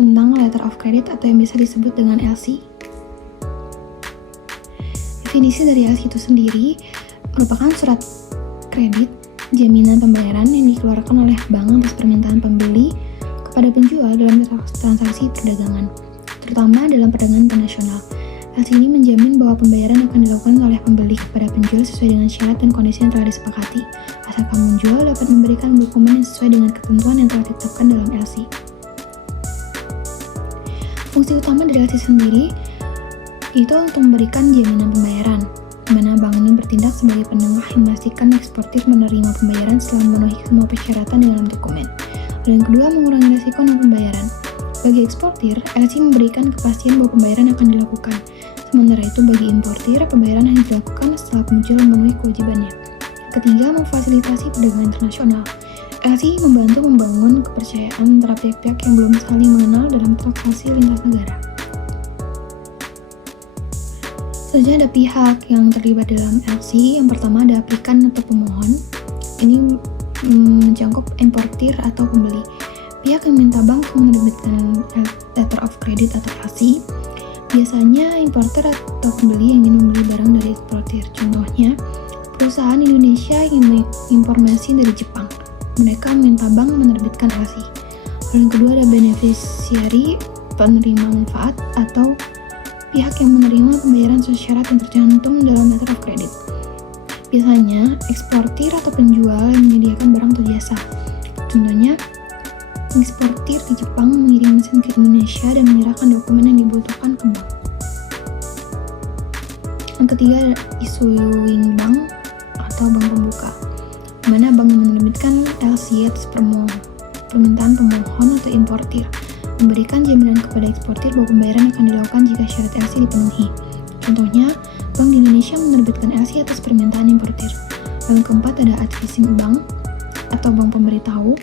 tentang letter of credit atau yang biasa disebut dengan LC. Definisi dari LC itu sendiri merupakan surat kredit jaminan pembayaran yang dikeluarkan oleh bank atas permintaan pembeli kepada penjual dalam transaksi perdagangan, terutama dalam perdagangan internasional. LC ini menjamin bahwa pembayaran akan dilakukan oleh pembeli kepada penjual sesuai dengan syarat dan kondisi yang telah disepakati, asalkan penjual dapat memberikan dokumen yang sesuai dengan ketentuan yang telah ditetapkan dalam LC. Fungsi utama dari LC sendiri yaitu untuk memberikan jaminan pembayaran, di mana bank ini bertindak sebagai penengah yang memastikan eksportir menerima pembayaran setelah memenuhi semua persyaratan di dalam dokumen. Lalu yang kedua, mengurangi risiko non-pembayaran. Bagi eksportir, LC memberikan kepastian bahwa pembayaran akan dilakukan. Sementara itu, bagi importir, pembayaran hanya dilakukan setelah penjual memenuhi kewajibannya. Ketiga, memfasilitasi perdagangan internasional. LC membantu membangun kepercayaan antara pihak-pihak yang belum saling mengenal dalam transaksi lintas negara. Selanjutnya ada pihak yang terlibat dalam LC. Yang pertama ada aplikan atau pemohon. Ini mencakup importir atau pembeli. Pihak yang minta bank menerbitkan letter of credit atau LC. Biasanya importir atau pembeli yang ingin membeli barang dari eksportir. Contohnya, perusahaan Indonesia yang mengimpor mesin dari Jepang. Mereka meminta bank menerbitkan LC. Lalu yang kedua ada beneficiary, penerima manfaat atau pihak yang menerima pembayaran sesuai syarat yang tercantum dalam letter of credit. Biasanya, eksportir atau penjual yang menyediakan barang atau jasa. Contohnya, eksportir di Jepang mengirim mesin ke Indonesia dan menyerahkan dokumen yang dibutuhkan ke bank. Yang ketiga, issuing bank atau bank pembuka, di mana bank yang menerbitkan LC atas permintaan pemohon atau importir, memberikan jaminan kepada eksportir bahwa pembayaran akan dilakukan jika syarat LC dipenuhi. Contohnya, Bank di Indonesia menerbitkan LC atas permintaan importir. Lalu yang keempat ada advising bank atau bank pemberitahu,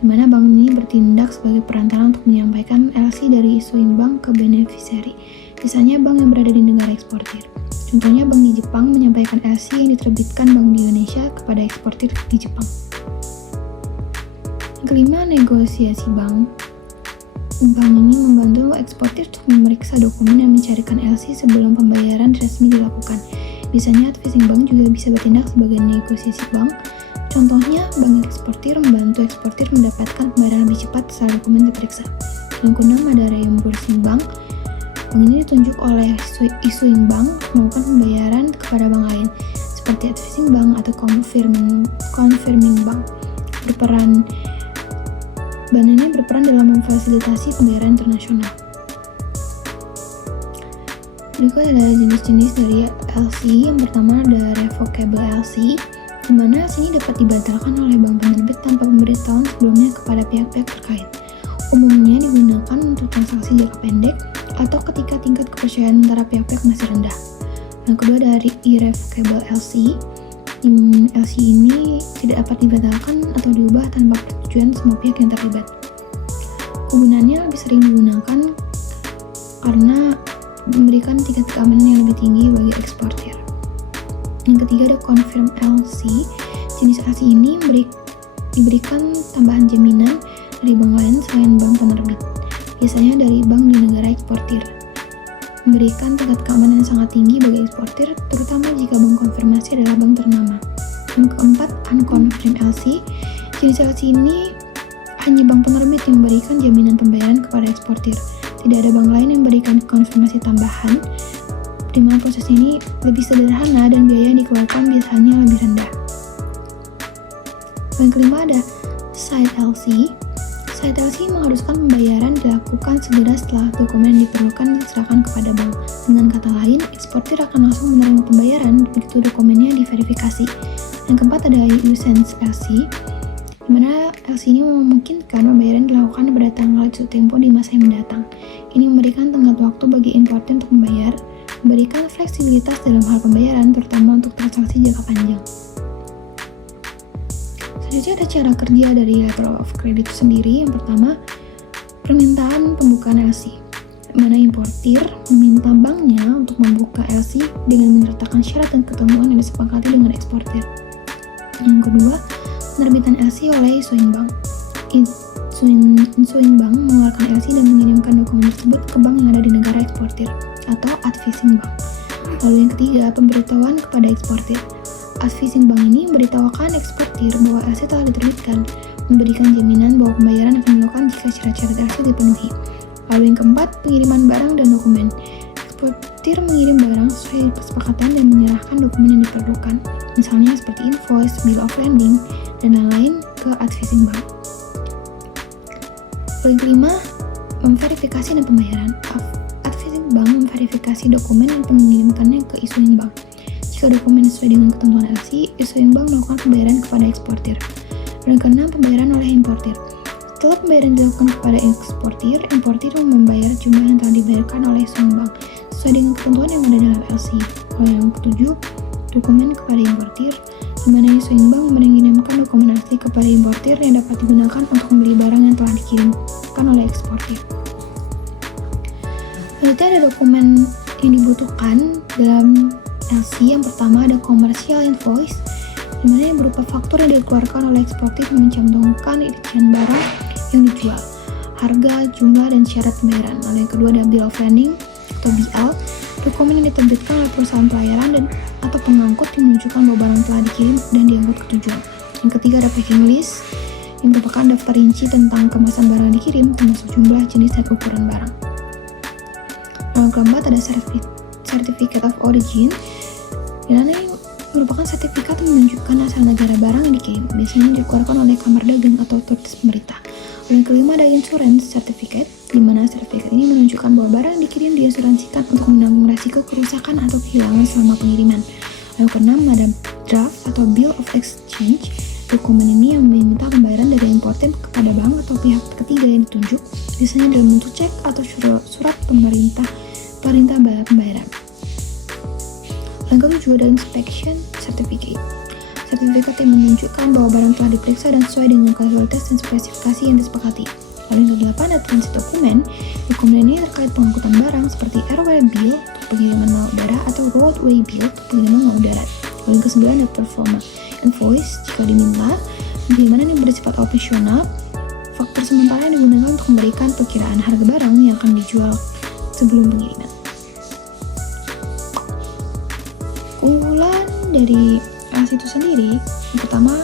di mana bank ini bertindak sebagai perantara untuk menyampaikan LC dari issuing bank ke beneficiary. Biasanya bank yang berada di negara eksportir. Contohnya, bank di Jepang menyampaikan LC yang diterbitkan bank di Indonesia kepada eksportir di Jepang. Yang kelima, negosiasi bank. Bank ini membantu eksportir untuk memeriksa dokumen dan mencarikan LC sebelum pembayaran resmi dilakukan. Biasanya advising bank juga bisa bertindak sebagai negosiasi bank. Contohnya, bank eksportir membantu eksportir mendapatkan pembayaran lebih cepat setelah dokumen diperiksa. Yang keenam ada reimbursing bank. Bank ini ditunjuk oleh issuing bank melakukan pembayaran kepada bank lain, seperti advising bank atau confirming bank. Bank ini berperan dalam memfasilitasi pembayaran internasional. Berikut ada jenis-jenis dari LC. Yang pertama ada revocable LC, di mana LC ini dapat dibatalkan oleh bank penerbit tanpa pemberitahuan sebelumnya kepada pihak-pihak terkait. Umumnya digunakan untuk transaksi jangka pendek atau ketika tingkat kepercayaan antara pihak-pihak masih rendah. Yang kedua dari irrevocable LC. LC ini tidak dapat dibatalkan atau diubah tanpa persetujuan semua pihak yang terlibat. Kegunaannya lebih sering digunakan karena memberikan tingkat keamanan yang lebih tinggi bagi eksportir. Yang ketiga ada confirm LC. Jenis LC ini diberikan tambahan jaminan dari bank lain selain bank penerbit, biasanya dari bank di negara eksportir. Memberikan tingkat keamanan yang sangat tinggi bagi eksportir, terutama jika bank konfirmasi adalah bank ternama. Yang keempat, unconfirmed LC. Jenis LC ini hanya bank penerbit yang memberikan jaminan pembayaran kepada eksportir. Tidak ada bank lain yang memberikan konfirmasi tambahan, di mana proses ini lebih sederhana dan biaya yang dikeluarkan biasanya lebih rendah. Yang kelima ada side LC. Side LC mengharuskan pembayaran dilakukan segera setelah dokumen yang diperlukan diserahkan kepada bank. Dengan kata lain, eksportir akan langsung menerima pembayaran begitu dokumennya diverifikasi. Yang keempat ada usance LC, di mana LC ini memungkinkan pembayaran dilakukan pada tanggal jatuh tempo di masa yang mendatang. Ini memberikan tenggat waktu bagi importir untuk membayar, memberikan fleksibilitas dalam hal pembayaran, terutama untuk transaksi jangka panjang. Selanjutnya ada cara kerja dari letter of credit itu sendiri. Yang pertama, permintaan pembukaan LC, di mana importir meminta banknya untuk membuka LC dengan menyertakan syarat dan ketentuan yang disepakati dengan eksportir. Yang kedua, penerbitan LC oleh issuing bank. Issuing bank mengeluarkan LC dan mengirim mengirimkan dokumen tersebut ke bank yang ada di negara eksportir atau advising bank. Lalu yang ketiga, pemberitahuan kepada eksportir. Advising bank ini memberitahukan eksportir bahwa LC telah diterbitkan, memberikan jaminan bahwa pembayaran akan dilakukan jika syarat-syarat LC dipenuhi. Lalu yang keempat, pengiriman barang dan dokumen. Eksportir mengirim barang sesuai kesepakatan dan menyerahkan dokumen yang diperlukan, misalnya seperti invoice, bill of lading, dan lain-lain ke advising bank. Lalu yang kelima, memverifikasi dan pembayaran. Advising bank memverifikasi dokumen dan mengirimkannya ke issuing bank. Jika dokumen sesuai dengan ketentuan LC, issuing bank melakukan pembayaran kepada eksportir. Lalu yang keenam, pembayaran oleh importir. Setelah pembayaran dilakukan kepada eksportir, importir membayar jumlah yang telah dibayarkan oleh issuing bank sesuai dengan ketentuan yang ada dalam LC. Lalu yang ketujuh, dokumen kepada importir, di mana issuing bank mengirimkan dokumen asli kepada importir yang dapat digunakan untuk membeli barang yang telah dikirimkan oleh eksportir. Selanjutnya ada dokumen yang dibutuhkan dalam LC. Yang pertama ada commercial invoice, di mana yang berupa faktur yang dikeluarkan oleh eksportir yang mencantumkan rincian barang yang dijual, harga, jumlah, dan syarat pembayaran. Lalu yang kedua ada bill of lading atau BL, dokumen yang diterbitkan oleh perusahaan pelayaran dan atau pengangkut yang menunjukkan bahwa barang telah dikirim dan diangkut ke tujuan. Yang ketiga ada packing list, yang merupakan daftar rinci tentang kemasan barang yang dikirim, termasuk jumlah, jenis, dan ukuran barang. Lalu yang keempat ada certificate of origin, yang merupakan sertifikat yang menunjukkan asal negara barang yang dikirim, biasanya dikeluarkan oleh Kamar Dagang atau otoritas pemerintah. Lalu yang kelima ada insurance certificate, di mana sertifikat ini menunjukkan bahwa barang yang dikirim diasuransikan untuk menanggung resiko kerusakan atau kehilangan selama pengiriman. Lalu yang keenam ada draft atau bill of exchange. Dokumen ini yang meminta pembayaran dari importir kepada bank atau pihak ketiga yang ditunjuk, biasanya dalam bentuk cek atau surat perintah pembayaran. Yang ketujuh ada inspection certificate. Sertifikat yang menunjukkan bahwa barang telah diperiksa dan sesuai dengan kualitas dan spesifikasi yang disepakati. Lalu yang kedelapan ada transit dokumen. Dokumen ini terkait pengangkutan barang seperti airway bill untuk pengiriman laut udara atau roadway bill untuk pengiriman laut darat. Lalu yang kesembilan ada performa invoice jika diminta, bagaimana yang bersifat opsional, faktor sementara yang digunakan untuk memberikan perkiraan harga barang yang akan dijual sebelum pengiriman. Keunggulan dari LC itu sendiri, yang pertama,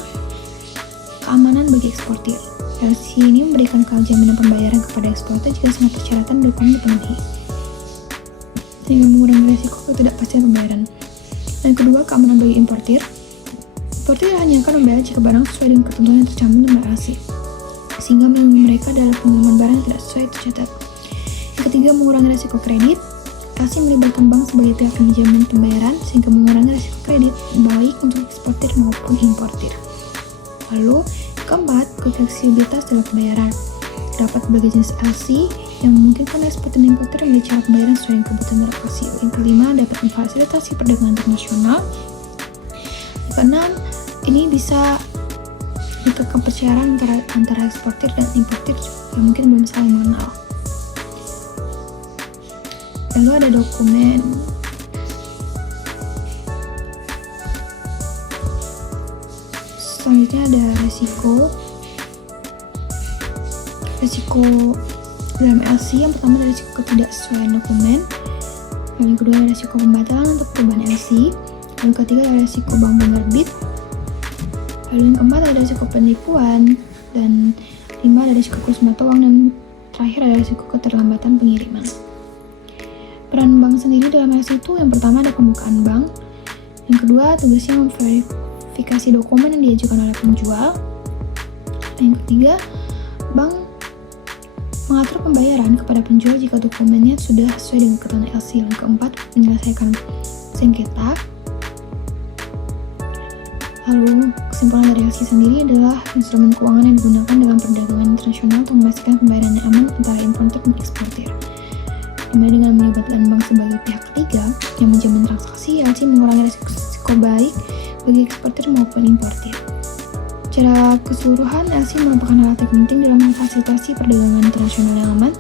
keamanan bagi eksportir. LC ini memberikan jaminan pembayaran kepada eksportir jika semua persyaratan dokumen dipenuhi, sehingga mengurangi risiko ketidakpastian pembayaran. Yang kedua, keamanan bagi importir. Importir hanya akan membayar jika barang sesuai dengan ketentuan yang tercantum dalam LC, sehingga melindungi mereka dalam pengiriman barang yang tidak sesuai tercatat. Yang ketiga, mengurangi risiko kredit. LC melibatkan bank sebagai pihak yang menjamin pembayaran, sehingga mengurangi risiko kredit baik untuk eksportir maupun importir. Lalu, keempat, fleksibilitas dalam pembayaran. Terdapat berbagai jenis LC yang memungkinkan eksportir dan importir memilih cara pembayaran sesuai dengan kebutuhan transaksi. Yang kelima, dapat memfasilitasi perdagangan internasional. Yang keenam, ini bisa meningkatkan kepercayaan antara eksportir dan importir yang mungkin belum saling mengenal. Lalu ada dokumen. Selanjutnya ada resiko dalam LC. Yang pertama ada resiko ketidaksesuaian dokumen. Lalu yang kedua ada resiko pembatalan untuk perubahan LC. Lalu yang ketiga ada resiko bank penerbit. Lalu yang keempat ada resiko penipuan. Dan lima ada resiko kurus mata uang. Dan terakhir ada resiko keterlambatan pengiriman. Peran bank sendiri dalam LC itu yang pertama ada pembukaan bank, yang kedua tugasnya memverifikasi dokumen yang diajukan oleh penjual, yang ketiga bank mengatur pembayaran kepada penjual jika dokumennya sudah sesuai dengan ketentuan LC, yang keempat menyelesaikan sengketa. Lalu kesimpulan dari LC sendiri adalah instrumen keuangan yang digunakan dalam perdagangan internasional untuk memastikan pembayaran yang aman antara importir dan eksportir. Dengan melibatkan bank sebagai pihak ketiga yang menjamin transaksi, LC mengurangi risiko baik bagi eksportir maupun importir. Secara keseluruhan, LC merupakan alat yang penting dalam memfasilitasi perdagangan internasional yang aman,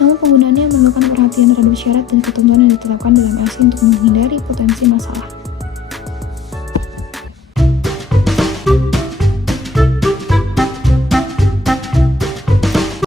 namun penggunaannya memerlukan perhatian terhadap syarat dan ketentuan yang ditetapkan dalam LC untuk menghindari potensi masalah.